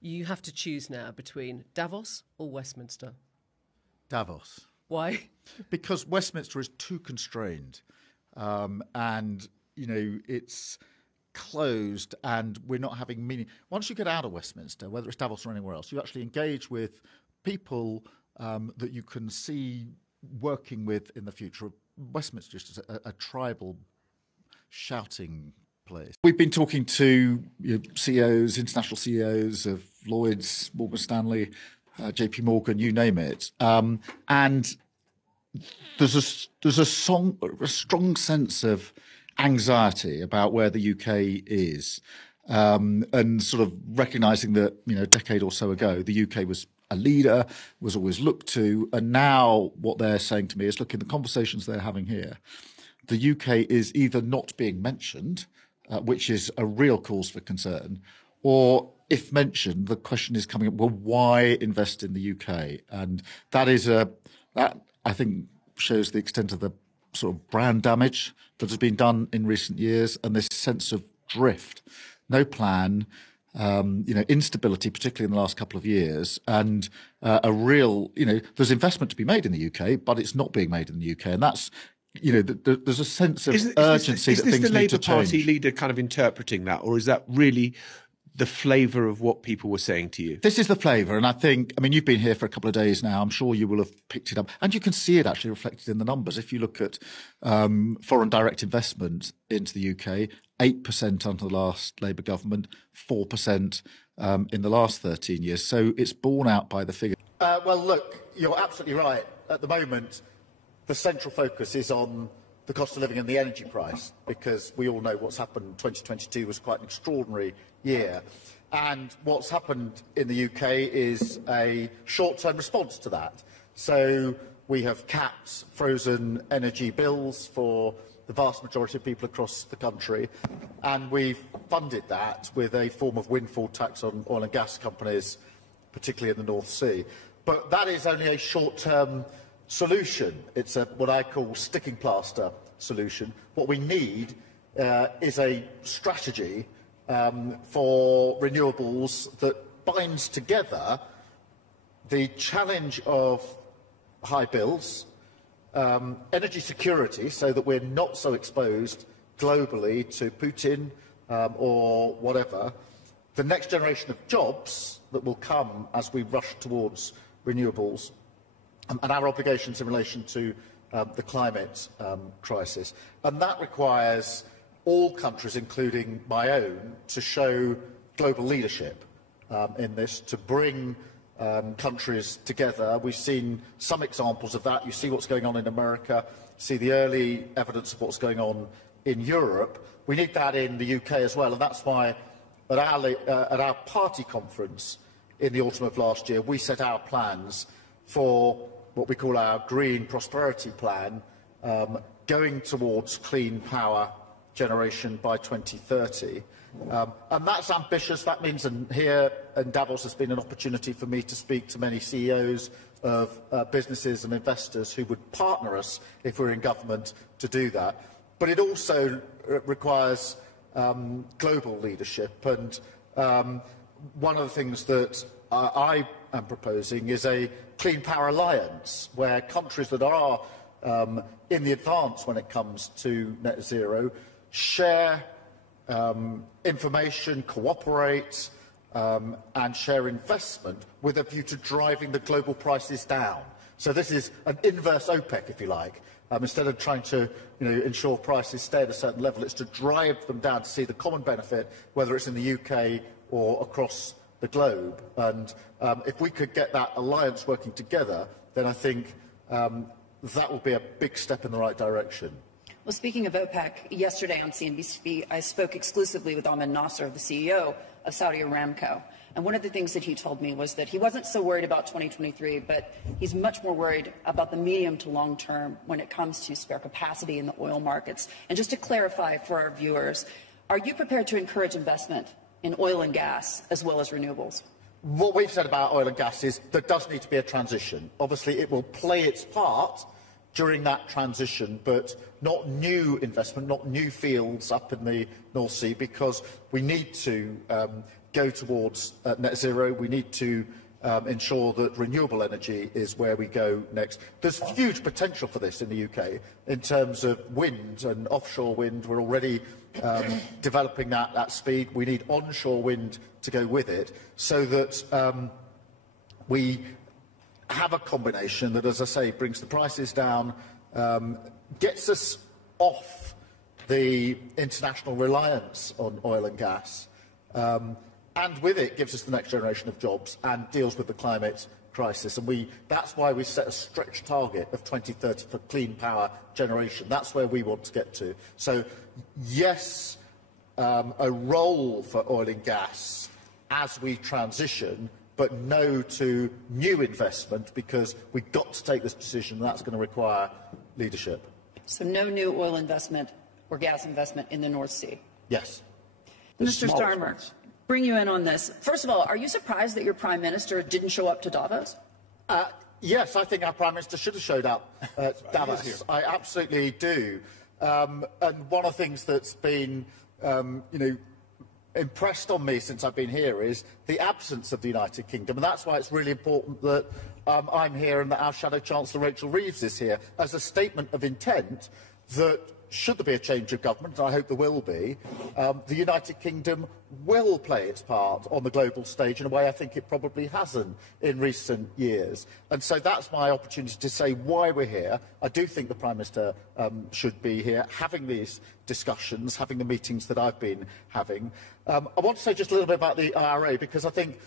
You have to choose now between Davos or Westminster. Davos. Why? Because Westminster is too constrained, and it's closed, and we're not having meaning. Once you get out of Westminster, whether it's Davos or anywhere else, you actually engage with people that you can see working with in the future. Westminster is just a tribal shouting place. We've been talking to CEOs, international CEOs of Lloyd's, Morgan Stanley, JP Morgan, you name it, and there's a strong sense of anxiety about where the UK is, and sort of recognising that a decade or so ago the UK was a leader, was always looked to, and now what they're saying to me is, look, in the conversations they're having here, the UK is either not being mentioned, which is a real cause for concern, or if mentioned, the question is coming up, well, why invest in the UK? And that I think shows the extent of the sort of brand damage that has been done in recent years, and this sense of drift, no plan, instability, particularly in the last couple of years, and a real, there's investment to be made in the UK, but it's not being made in the UK, and that's, there's a sense of urgency that things need to change. Is this the Labour Party leader kind of interpreting that, or is that really the flavour of what people were saying to you? This is the flavour, and I mean, you've been here for a couple of days now. I'm sure you will have picked it up, and you can see it actually reflected in the numbers. If you look at foreign direct investment into the UK, 8% under the last Labour government, 4% in the last 13 years. So it's borne out by the figure. Well, look, you're absolutely right. At the moment, the central focus is on the cost of living and the energy price, because we all know what's happened. 2022 was quite an extraordinary year. And what's happened in the UK is a short-term response to that. So we have capped frozen energy bills for the vast majority of people across the country, and we've funded that with a form of windfall tax on oil and gas companies, particularly in the North Sea. But that is only a short-term solution. It's what I call sticking plaster solution. What we need is a strategy for renewables that binds together the challenge of high bills, energy security, so that we're not so exposed globally to Putin or whatever, the next generation of jobs that will come as we rush towards renewables, and our obligations in relation to the climate crisis. And that requires all countries, including my own, to show global leadership in this, to bring countries together. We've seen some examples of that. You see what's going on in America, see the early evidence of what's going on in Europe. We need that in the UK as well, and that's why at our party conference in the autumn of last year, we set our plans for what we call our Green Prosperity Plan, going towards clean power generation by 2030. And that's ambitious. That means, and here in Davos has been an opportunity for me to speak to many CEOs of businesses and investors who would partner us if we're in government to do that. But it also requires global leadership. And one of the things that I am proposing is a Clean Power Alliance, where countries that are in the advance when it comes to net zero share information, cooperate, and share investment with a view to driving the global prices down. So this is an inverse OPEC, if you like. Instead of trying to ensure prices stay at a certain level, it's to drive them down to see the common benefit, whether it's in the UK or across the globe. And if we could get that alliance working together, then I think that will be a big step in the right direction. Well, speaking of OPEC, yesterday on CNBC, I spoke exclusively with Ahmed Nasser, the CEO of Saudi Aramco. And one of the things that he told me was that he wasn't so worried about 2023, but he's much more worried about the medium to long term when it comes to spare capacity in the oil markets. And just to clarify for our viewers, are you prepared to encourage investment in oil and gas as well as renewables? What we've said about oil and gas is there does need to be a transition. Obviously, it will play its part during that transition, but not new investment, not new fields up in the North Sea, because we need to go towards net zero. We need to ensure that renewable energy is where we go next. There's huge potential for this in the UK in terms of wind and offshore wind. We're already developing that at speed. We need onshore wind to go with it so that we have a combination that, as I say, brings the prices down, gets us off the international reliance on oil and gas, and with it gives us the next generation of jobs and deals with the climate crisis. And that's why we set a stretch target of 2030 for clean power generation. That's where we want to get to. So, yes, a role for oil and gas as we transition, but no to new investment, because we've got to take this decision, and that's going to require leadership. So no new oil investment or gas investment in the North Sea? Yes. Mr. Starmer, bring you in on this. First of all, are you surprised that your Prime Minister didn't show up to Davos? Yes, I think our Prime Minister should have showed up at Davos. I absolutely do. And one of the things that's been, impressed on me since I've been here is the absence of the United Kingdom, and that's why it's really important that I'm here and that our Shadow Chancellor Rachel Reeves is here as a statement of intent that, should there be a change of government, and I hope there will be, the United Kingdom will play its part on the global stage in a way I think it probably hasn't in recent years. And so that's my opportunity to say why we're here. I do think the Prime Minister should be here, having these discussions, having the meetings that I've been having. I want to say just a little bit about the IRA, because I think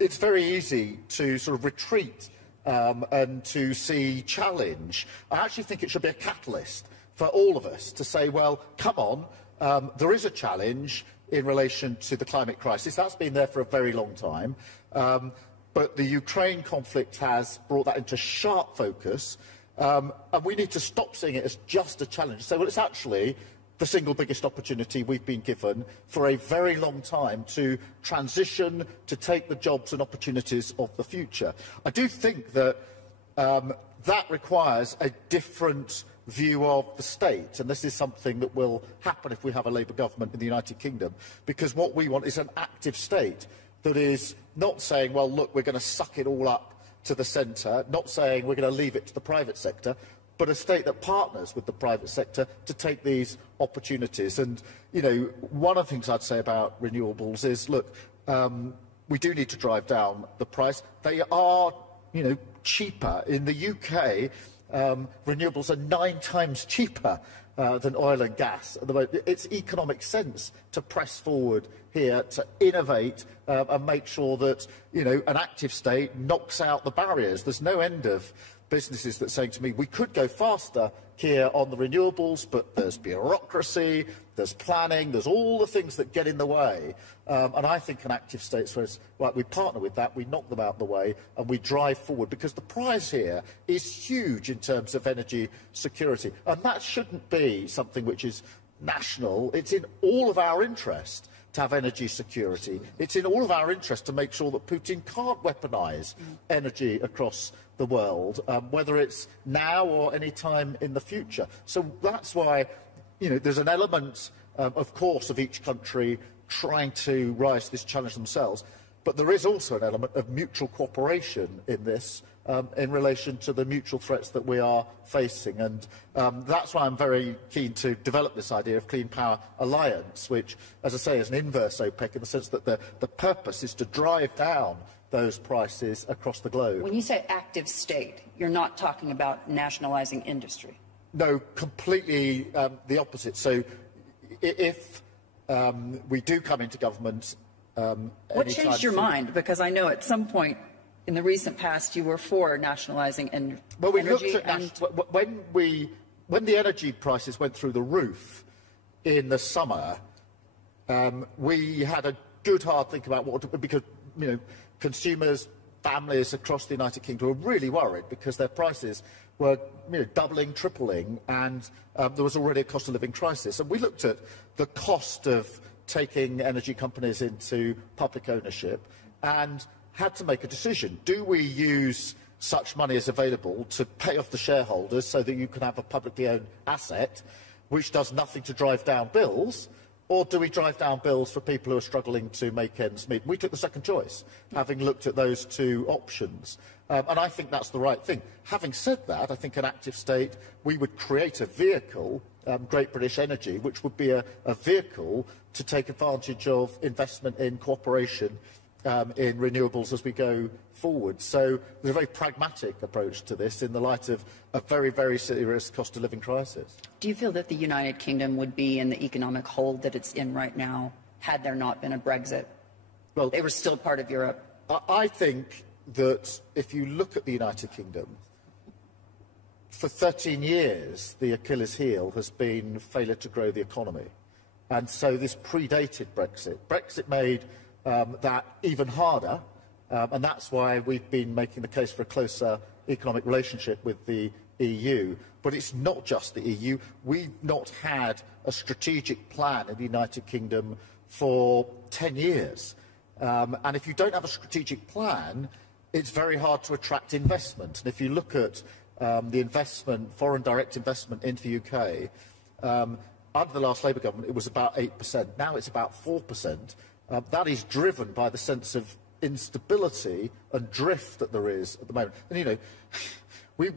it's very easy to sort of retreat and to see challenge. I actually think it should be a catalyst for all of us to say, well, come on, there is a challenge in relation to the climate crisis. That's been there for a very long time. But the Ukraine conflict has brought that into sharp focus. And we need to stop seeing it as just a challenge. So, well, it's actually the single biggest opportunity we've been given for a very long time to transition, to take the jobs and opportunities of the future. I do think that that requires a different view of the state, and this is something that will happen if we have a Labour government in the United Kingdom, because what we want is an active state that is not saying, well, look, we're going to suck it all up to the centre, not saying we're going to leave it to the private sector, but a state that partners with the private sector to take these opportunities. And, you know, one of the things I'd say about renewables is, look, we do need to drive down the price. They are, you know, cheaper. In the UK, renewables are 9 times cheaper than oil and gas at the moment. It's economic sense to press forward here, to innovate and make sure that, you know, an active state knocks out the barriers. There's no end of businesses that are saying to me, we could go faster here on the renewables, but there's bureaucracy, there's planning, there's all the things that get in the way. And I think an active state says, right, we partner with that, we knock them out of the way, and we drive forward, because the prize here is huge in terms of energy security. And that shouldn't be something which is national. It's in all of our interest to have energy security. It's in all of our interest to make sure that Putin can't weaponise energy across the world, whether it's now or any time in the future. So that's why, you know, there's an element, of course, of each country trying to rise to this challenge themselves, but there is also an element of mutual cooperation in this, in relation to the mutual threats that we are facing. And that's why I'm very keen to develop this idea of Clean Power Alliance, which, as I say, is an inverse OPEC in the sense that the purpose is to drive down those prices across the globe. When you say active state, you're not talking about nationalising industry? No, completely the opposite. So if we do come into government... what changed your mind? Because I know at some point in the recent past you were for nationalising energy. Well, we looked at when the energy prices went through the roof in the summer, we had a good hard think about what to, because, you know, consumers, families across the United Kingdom were really worried because their prices were, you know, doubling, tripling, and there was already a cost of living crisis. And we looked at the cost of taking energy companies into public ownership and had to make a decision. Do we use such money as available to pay off the shareholders so that you can have a publicly owned asset which does nothing to drive down bills, or do we drive down bills for people who are struggling to make ends meet? We took the second choice, having looked at those two options. And I think that's the right thing. Having said that, I think an active state, we would create a vehicle, Great British Energy, which would be a vehicle to take advantage of investment in cooperation in renewables as we go forward. So there's a very pragmatic approach to this in the light of a very, very serious cost of living crisis. Do you feel that the United Kingdom would be in the economic hole that it's in right now had there not been a Brexit? Well, they were still part of Europe. I think that if you look at the United Kingdom, for 13 years, the Achilles heel has been failure to grow the economy. And so this predated Brexit. Brexit made that even harder, and that's why we've been making the case for a closer economic relationship with the EU. But it's not just the EU. We've not had a strategic plan in the United Kingdom for 10 years. And if you don't have a strategic plan, it's very hard to attract investment. And if you look at the investment, foreign direct investment into the UK, under the last Labour government, it was about 8%. Now it's about 4%. That is driven by the sense of instability and drift that there is at the moment. And, you know,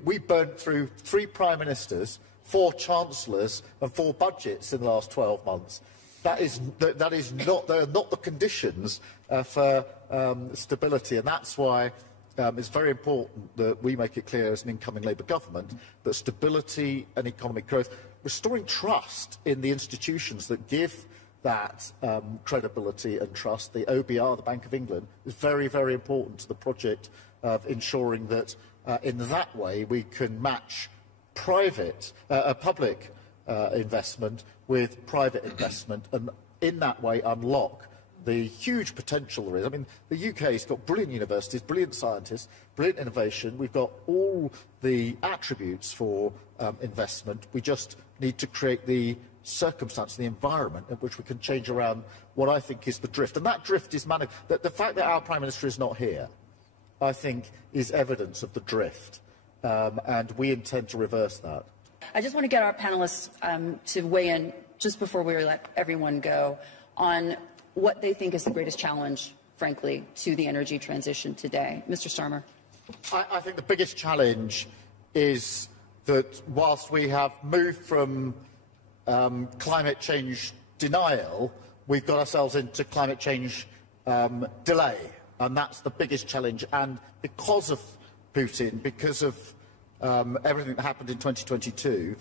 we burned through 3 Prime Ministers, 4 Chancellors and 4 budgets in the last 12 months. That is not, they are not the conditions for stability, and that's why it's very important that we make it clear as an incoming Labour government that stability and economic growth, restoring trust in the institutions that give that credibility and trust, the OBR, the Bank of England, is very, very important to the project of ensuring that in that way we can match public investment with private investment, and in that way unlock the huge potential there is. I mean, the UK's got brilliant universities, brilliant scientists, brilliant innovation. We've got all the attributes for investment. We just need to create the circumstance, the environment in which we can change around what I think is the drift. And that drift is the fact that our Prime Minister is not here, I think, is evidence of the drift. And we intend to reverse that. I just want to get our panelists to weigh in, just before we let everyone go, on what they think is the greatest challenge, frankly, to the energy transition today. Mr. Starmer. I think the biggest challenge is that whilst we have moved from climate change denial, we've got ourselves into climate change delay. And that's the biggest challenge. And because of Putin, because of everything that happened in 2022,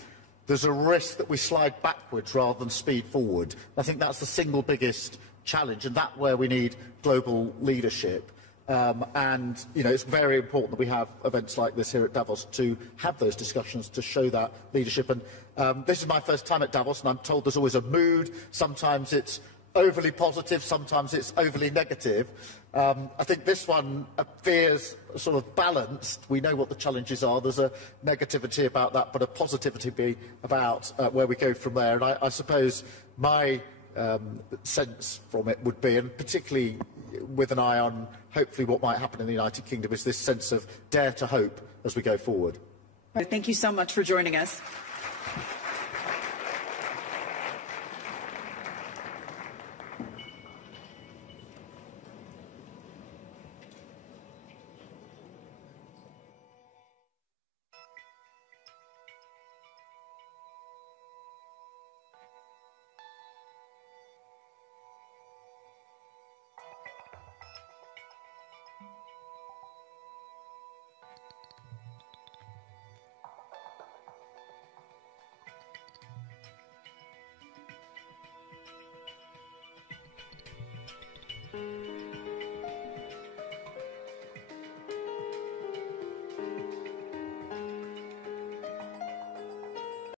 there's a risk that we slide backwards rather than speed forward. I think that's the single biggest challenge, and that's where we need global leadership. And, you know, it's very important that we have events like this here at Davos to have those discussions, to show that leadership. And this is my first time at Davos, and I'm told there's always a mood. Sometimes it's overly positive, sometimes it's overly negative. I think this one appears sort of balanced. We know what the challenges are. There's a negativity about that, but a positivity about where we go from there. And I suppose my sense from it would be, and particularly with an eye on hopefully what might happen in the United Kingdom, is this sense of dare to hope as we go forward. Thank you so much for joining us.